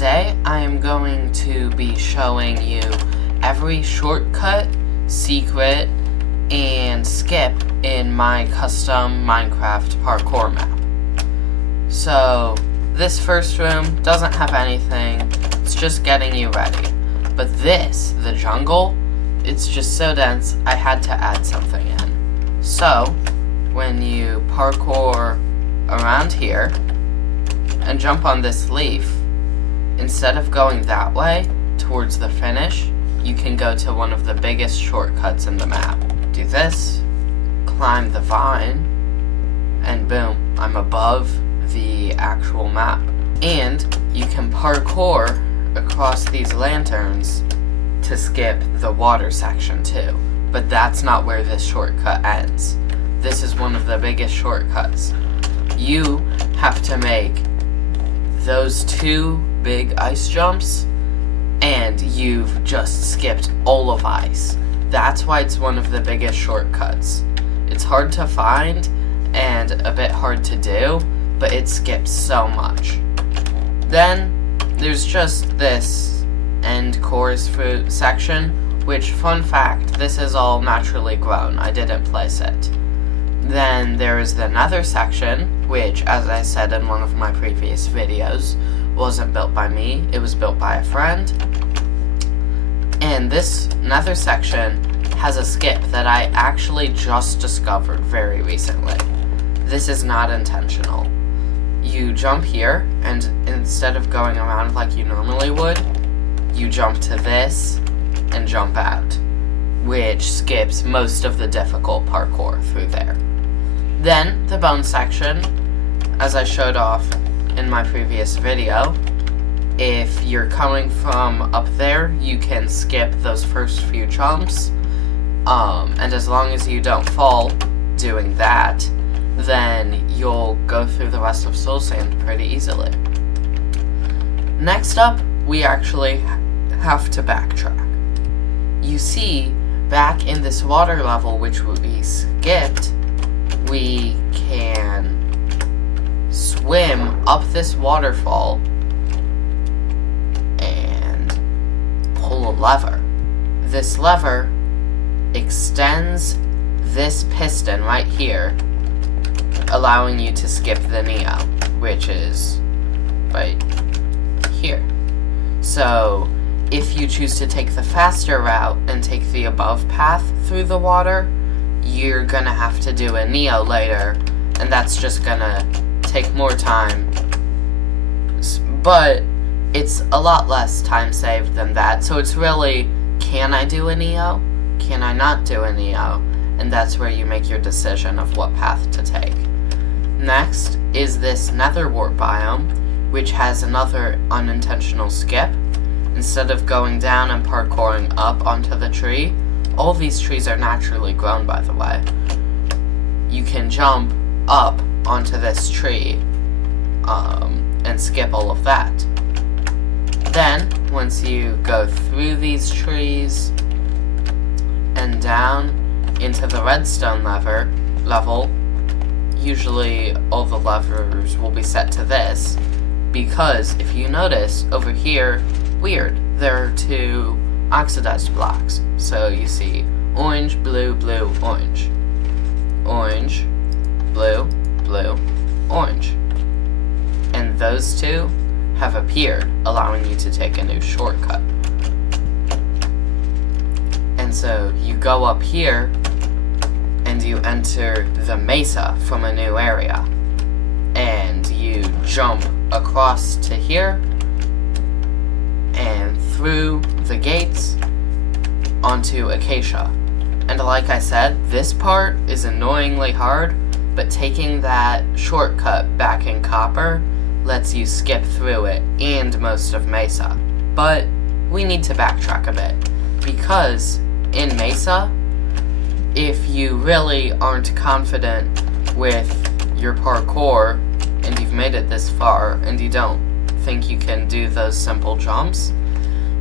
today I am going to be showing you every shortcut, secret, and skip in my custom Minecraft parkour map. So, this first room doesn't have anything, it's just getting you ready. But this, the jungle, it's just so dense I had to add something in. So, when you parkour around here and jump on this leaf, instead of going that way towards the finish, you can go to one of the biggest shortcuts in the map. Do this, climb the vine, and boom, I'm above the actual map. And you can parkour across these lanterns to skip the water section too. But that's not where this shortcut ends. This is one of the biggest shortcuts. You have to make those two big ice jumps, and you've just skipped all of ice. That's why it's one of the biggest shortcuts. It's hard to find and a bit hard to do, but it skips so much. Then there's just this end chorus fruit section, which, fun fact, this is all naturally grown. I didn't place it. Then there is the nether section, which, as I said in one of my previous videos, wasn't built by me, it was built by a friend. And this nether section has a skip that I actually just discovered very recently. This is not intentional. You jump here, and instead of going around like you normally would, you jump to this and jump out, which skips most of the difficult parkour through there. Then, the bone section, as I showed off in my previous video, if you're coming from up there, you can skip those first few jumps, and as long as you don't fall doing that, then you'll go through the rest of Soul Sand pretty easily. Next up, we actually have to backtrack. You see, back in this water level, which we skipped, we can swim up this waterfall and pull a lever. This lever extends this piston right here, allowing you to skip the Neo, which is right here. So, if you choose to take the faster route and take the above path through the water, you're gonna have to do a Neo later, and that's just gonna take more time. But it's a lot less time saved than that, so it's really, can I do a Neo? Can I not do a Neo? And that's where you make your decision of what path to take. Next is this nether wart biome, which has another unintentional skip. Instead of going down and parkouring up onto the tree, all these trees are naturally grown, by the way. You can jump up onto this tree and skip all of that. Then, once you go through these trees and down into the redstone level, usually all the levers will be set to this, because if you notice over here, weird, there are two oxidized blocks. So you see orange, blue, blue, orange. Orange, blue, blue, orange. And those two have appeared, allowing you to take a new shortcut. And so you go up here and you enter the mesa from a new area. And you jump across to here and through the gates onto Acacia. And like I said, this part is annoyingly hard, but taking that shortcut back in Copper lets you skip through it and most of Mesa. But we need to backtrack a bit, because in Mesa, if you really aren't confident with your parkour and you've made it this far and you don't think you can do those simple jumps,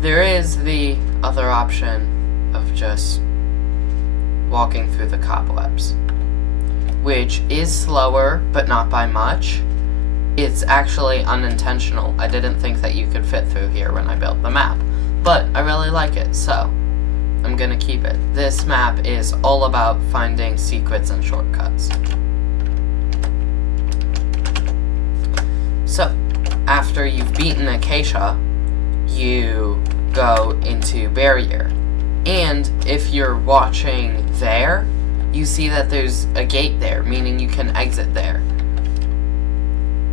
there is the other option of just walking through the cobwebs, which is slower, but not by much, It's actually unintentional. I didn't think that you could fit through here when I built the map, but I really like it, so I'm gonna keep it. This map is all about finding secrets and shortcuts. So, after you've beaten Acacia, you go into Barrier. And if you're watching there, you see that there's a gate there, meaning you can exit there.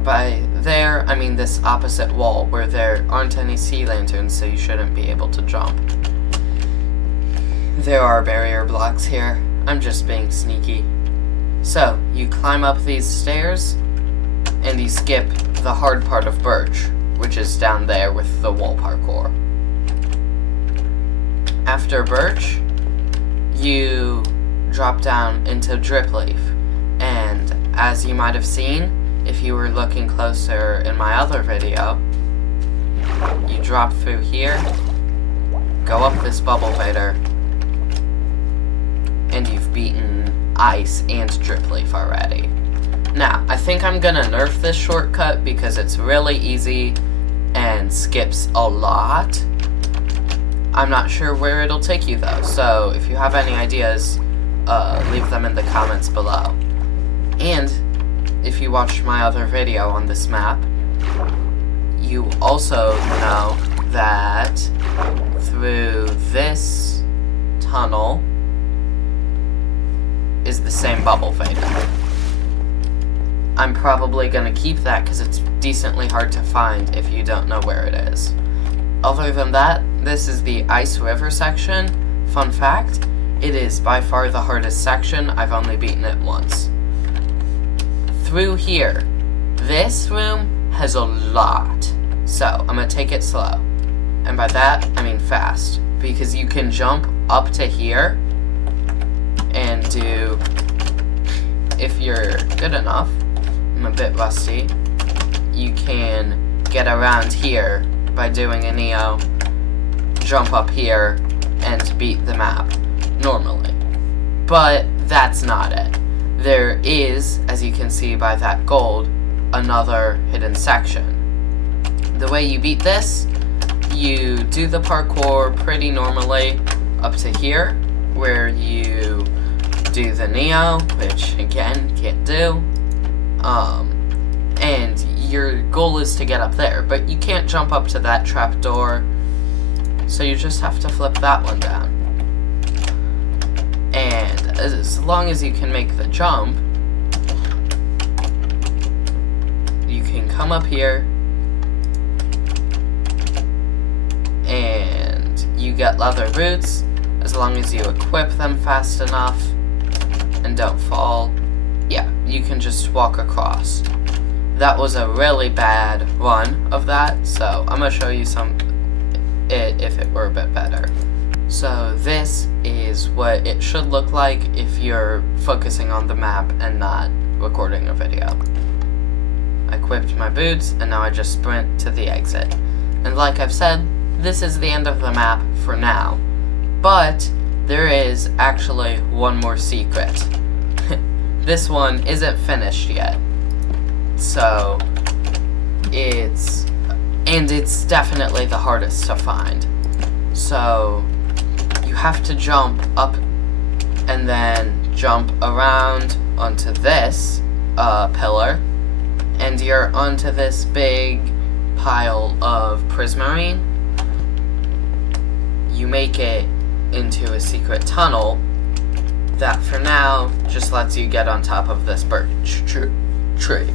By there, I mean this opposite wall, where there aren't any sea lanterns, so you shouldn't be able to jump. There are barrier blocks here. I'm just being sneaky. So, you climb up these stairs, and you skip the hard part of Birch, which is down there with the wall parkour. After Birch, you drop down into Dripleaf, and as you might have seen, if you were looking closer in my other video, you drop through here, go up this bubble fader, and you've beaten Ice and Dripleaf already. Now, I think I'm gonna nerf this shortcut because it's really easy and skips a lot. I'm not sure where it'll take you though, so if you have any ideas, leave them in the comments below. And if you watched my other video on this map, you also know that through this tunnel is the same bubble fader. I'm probably gonna keep that because it's decently hard to find if you don't know where it is. Other than that, this is the Ice River section. Fun fact, it is by far the hardest section. I've only beaten it once. Through here, this room has a lot, so I'm gonna take it slow. And by that, I mean fast, because you can jump up to here and do, if you're good enough, I'm a bit rusty, you can get around here by doing a Neo, jump up here, and beat the map normally. But that's not it. There is, as you can see by that gold, another hidden section. The way you beat this, you do the parkour pretty normally up to here, where you do the Neo, which again, can't do. And your goal is to get up there, but you can't jump up to that trapdoor, so you just have to flip that one down. And as long as you can make the jump, you can come up here, and you get leather boots, as long as you equip them fast enough and don't fall. Yeah, you can just walk across. That was a really bad run of that, so I'm gonna show you it if it were a bit better. So this is what it should look like if you're focusing on the map and not recording a video. I equipped my boots, and now I just sprint to the exit. And like I've said, this is the end of the map for now. But there is actually one more secret. This one isn't finished yet. So, it's definitely the hardest to find. So, you have to jump up and then jump around onto this pillar, and you're onto this big pile of prismarine. You make it into a secret tunnel that for now just lets you get on top of this birch tree.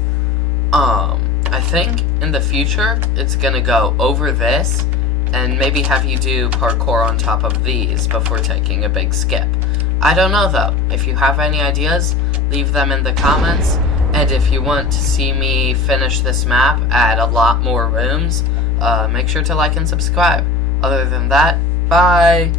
I think in the future it's gonna go over this and maybe have you do parkour on top of these before taking a big skip. I don't know though. If you have any ideas, leave them in the comments, and if you want to see me finish this map at a lot more rooms, make sure to like and subscribe. Other than that, bye!